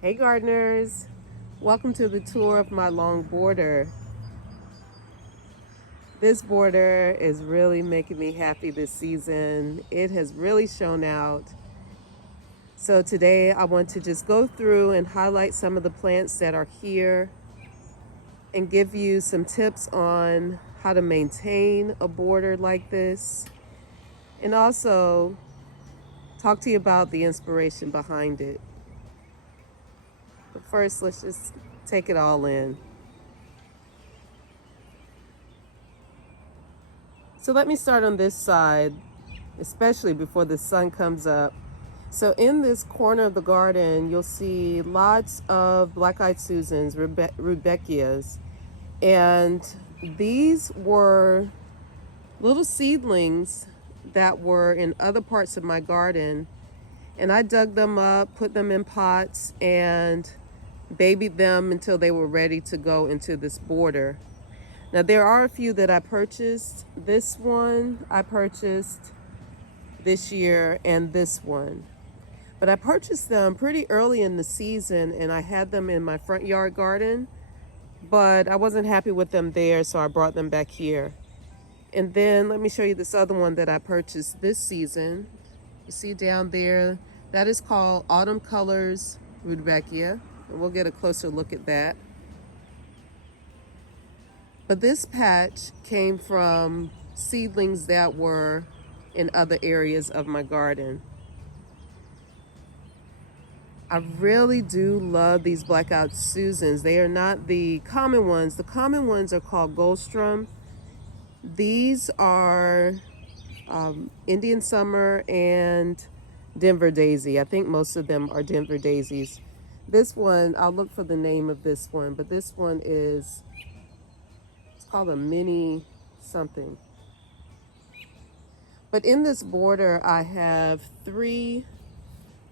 Hey gardeners, welcome to the tour of my long border. This border is really making me happy this season. It has really shown out. So today I want to just go through and highlight some of the plants that are here and give you some tips on how to maintain a border like this, and also talk to you about the inspiration behind it. But first, let's just take it all in. So let me start on this side, especially before the sun comes up. So in this corner of the garden, you'll see lots of black-eyed Susans, rudbeckias, and these were little seedlings that were in other parts of my garden, and I dug them up, put them in pots, and babied them until they were ready to go into this border. Now there are a few that I purchased. This one I purchased this year, and this one. But I purchased them pretty early in the season, and I had them in my front yard garden, but I wasn't happy with them there, so I brought them back here. And then let me show you this other one that I purchased this season. You see down there, that is called Autumn Colors Rudbeckia, and we'll get a closer look at that. But this patch came from seedlings that were in other areas of my garden. I really do love these black-eyed Susans. They are not the common ones. The common ones are called Goldstrom. These are Indian Summer and Denver Daisy. I think most of them are Denver Daisies. This one, I'll look for the name of this one, but this one is, it's called a mini something. But in this border, I have 3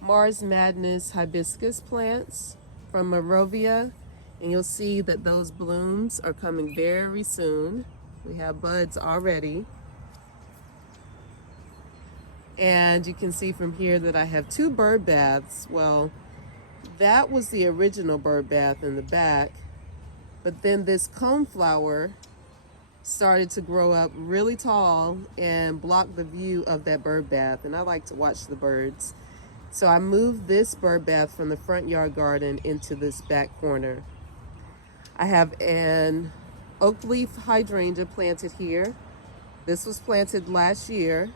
Mars Madness hibiscus plants from Morovia, and you'll see that those blooms are coming very soon. We have buds already. And you can see from here that I have 2 bird baths. Well, that was the original bird bath in the back, but then this coneflower started to grow up really tall and block the view of that bird bath, and I like to watch the birds. So I moved this bird bath from the front yard garden into this back corner. I have an oak leaf hydrangea planted here. This was planted last year,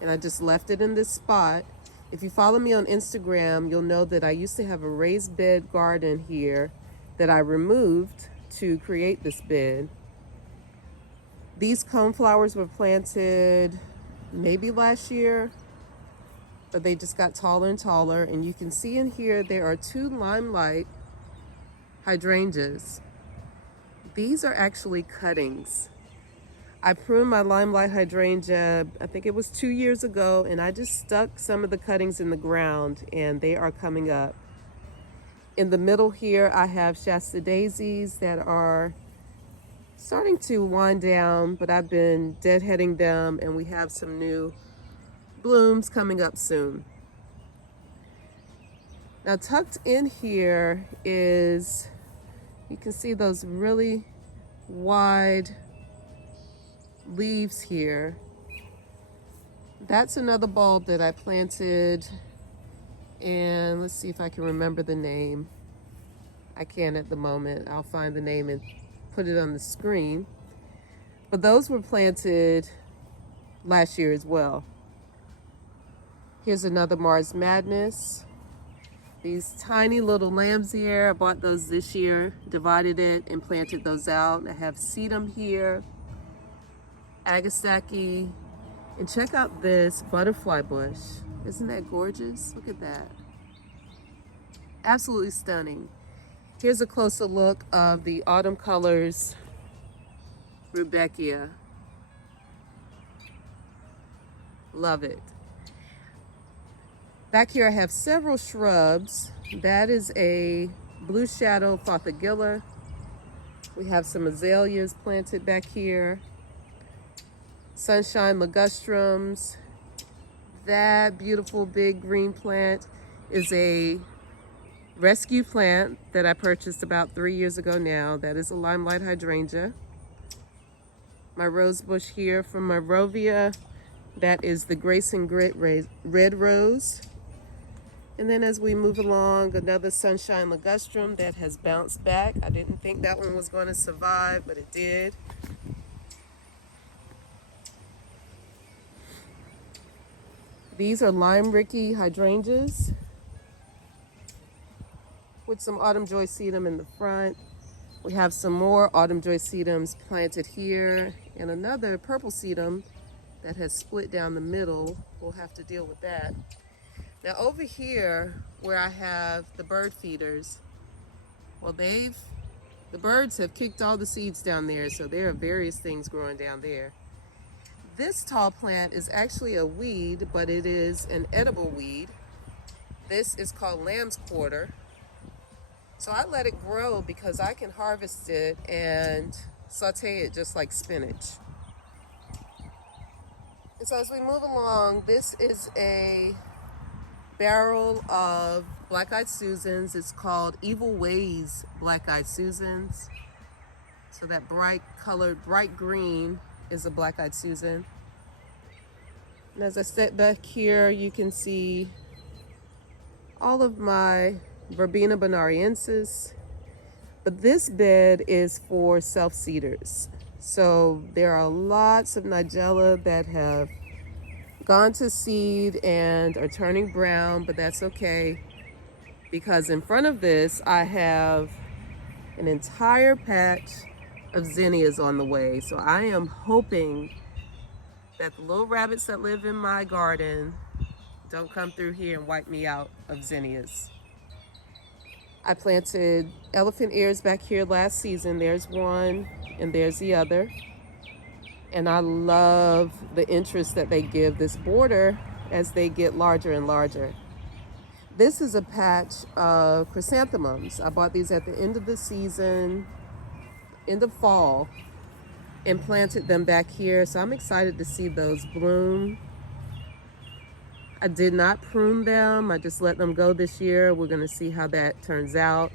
and I just left it in this spot. If you follow me on Instagram, you'll know that I used to have a raised bed garden here that I removed to create this bed. These coneflowers were planted maybe last year, but they just got taller and taller. And you can see in here there are 2 limelight hydrangeas. These are actually cuttings. I pruned my limelight hydrangea, I think it was 2 years ago, and I just stuck some of the cuttings in the ground, and they are coming up. In the middle here, I have Shasta daisies that are starting to wind down, but I've been deadheading them, and we have some new blooms coming up soon. Now tucked in here is, you can see those really wide leaves here. That's another bulb that I planted, and let's see if I can remember the name. I can't at the moment. I'll find the name and put it on the screen. But those were planted last year as well. Here's another Mars Madness. These tiny little lambs here, I bought those this year, divided it and planted those out. I have sedum here, Agasaki, and check out this butterfly bush. Isn't that gorgeous? Look at that. Absolutely stunning. Here's a closer look of the Autumn Colors Rudbeckia. Love it. Back here I have several shrubs. That is a blue shadow fothergilla. We have some azaleas planted back here. Sunshine ligustrums. That beautiful big green plant is a rescue plant that I purchased about 3 years ago now. That is a limelight hydrangea. My rose bush here from my Rovia. That is the Grace and Grit red rose. And then as we move along, another sunshine ligustrum that has bounced back. I didn't think that one was going to survive, but it did. These are lime ricky hydrangeas with some autumn joy sedum in the front. We have some more autumn joy sedums planted here and another purple sedum that has split down the middle. We'll have to deal with that. Now over here where I have the bird feeders, well, the birds have kicked all the seeds down there, so there are various things growing down there. This tall plant is actually a weed, but it is an edible weed. This is called lamb's quarter. So I let it grow because I can harvest it and saute it just like spinach. And so as we move along, this is a barrel of black-eyed Susans. It's called Evil Ways Black-eyed Susans. So that bright colored, bright green is a black-eyed Susan. And as I step back here, you can see all of my Verbena bonariensis. But this bed is for self-seeders. So there are lots of Nigella that have gone to seed and are turning brown, but that's okay, because in front of this I have an entire patch of zinnias on the way. So I am hoping that the little rabbits that live in my garden don't come through here and wipe me out of zinnias. I planted elephant ears back here last season. There's one and there's the other. And I love the interest that they give this border as they get larger and larger. This is a patch of chrysanthemums. I bought these at the end of the season, end of fall, and planted them back here. So I'm excited to see those bloom. I did not prune them. I just let them go this year. We're gonna see how that turns out.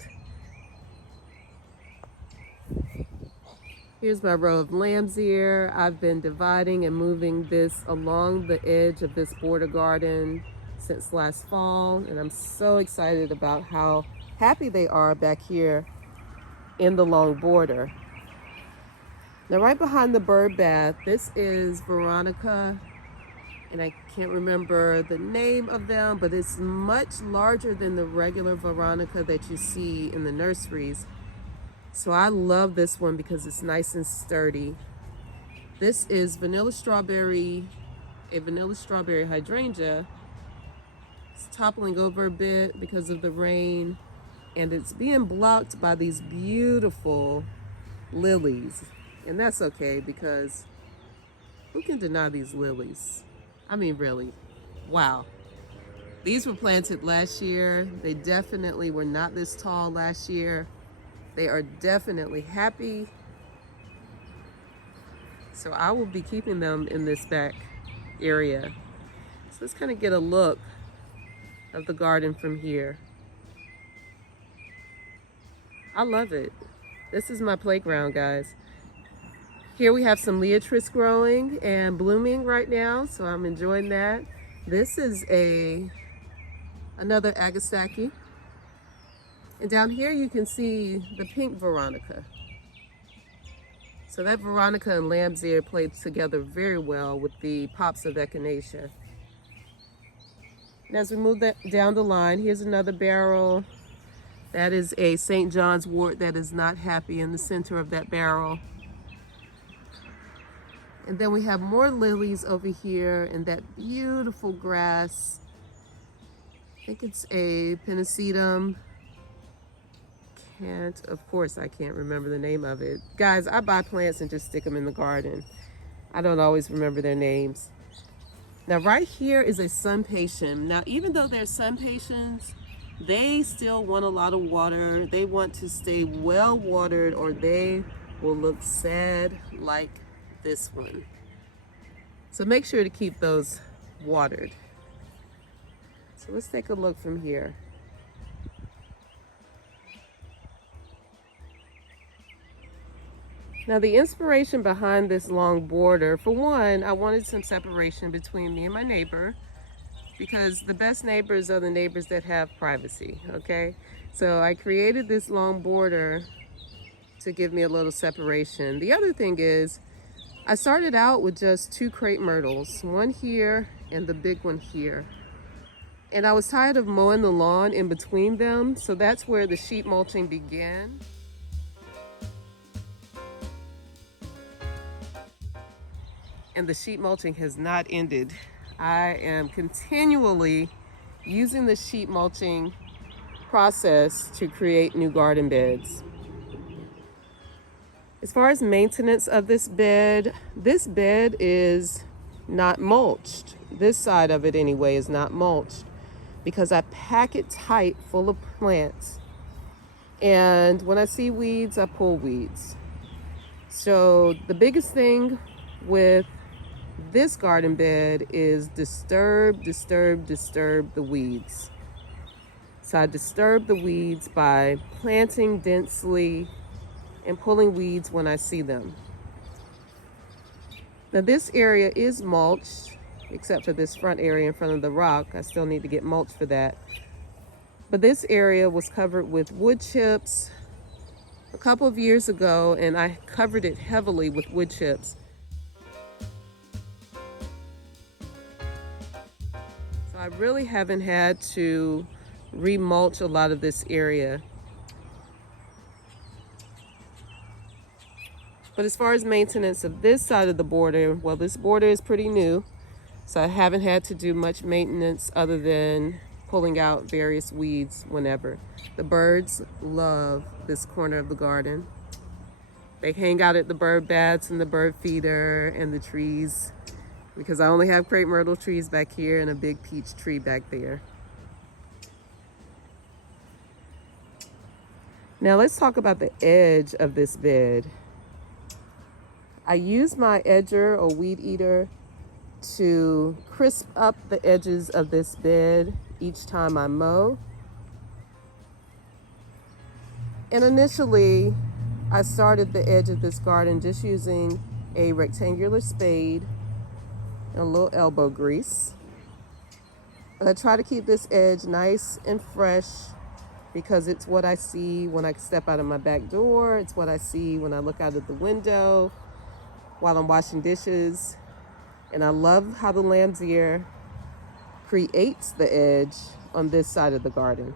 Here's my row of lamb's ear. I've been dividing and moving this along the edge of this border garden since last fall, and I'm so excited about how happy they are back here in the long border. Now right behind the bird bath, this is Veronica, and I can't remember the name of them, but it's much larger than the regular Veronica that you see in the nurseries. So I love this one because it's nice and sturdy. This is a vanilla strawberry hydrangea. It's toppling over a bit because of the rain, and it's being blocked by these beautiful lilies. And that's okay, because who can deny these lilies? I mean, really, wow. These were planted last year. They definitely were not this tall last year. They are definitely happy. So I will be keeping them in this back area. So let's kind of get a look of the garden from here. I love it. This is my playground, guys. Here we have some Leotris growing and blooming right now, so I'm enjoying that. This is another Agasaki. And down here you can see the pink Veronica. So that Veronica and lamb's ear played together very well with the pops of echinacea. And as we move that down the line, here's another barrel. That is a St. John's wort that is not happy in the center of that barrel. And then we have more lilies over here and that beautiful grass. I think it's a Pennisetum. Of course I can't remember the name of it. Guys, I buy plants and just stick them in the garden. I don't always remember their names. Now right here is a sun patient. Now even though they're sun patients, they still want a lot of water. They want to stay well watered or they will look sad like this one. So make sure to keep those watered. So let's take a look from here. Now the inspiration behind this long border, for one, I wanted some separation between me and my neighbor, because the best neighbors are the neighbors that have privacy, okay? So I created this long border to give me a little separation. The other thing is, I started out with just 2 crepe myrtles, one here and the big one here. And I was tired of mowing the lawn in between them, so that's where the sheet mulching began. And the sheet mulching has not ended. I am continually using the sheet mulching process to create new garden beds. As far as maintenance of this bed is not mulched. This side of it anyway is not mulched because I pack it tight full of plants. And when I see weeds, I pull weeds. So the biggest thing with this garden bed is disturb the weeds. So I disturb the weeds by planting densely and pulling weeds when I see them. Now this area is mulched, except for this front area in front of the rock. I still need to get mulch for that. But this area was covered with wood chips a couple of years ago, and I covered it heavily with wood chips. So I really haven't had to remulch a lot of this area. But as far as maintenance of this side of the border, well, this border is pretty new, so I haven't had to do much maintenance other than pulling out various weeds whenever. The birds love this corner of the garden. They hang out at the bird baths and the bird feeder and the trees, because I only have crepe myrtle trees back here and a big peach tree back there. Now let's talk about the edge of this bed. I use my edger or weed eater to crisp up the edges of this bed each time I mow. And initially, I started the edge of this garden just using a rectangular spade and a little elbow grease. And I try to keep this edge nice and fresh because it's what I see when I step out of my back door. It's what I see when I look out of the window while I'm washing dishes. And I love how the lamb's ear creates the edge on this side of the garden.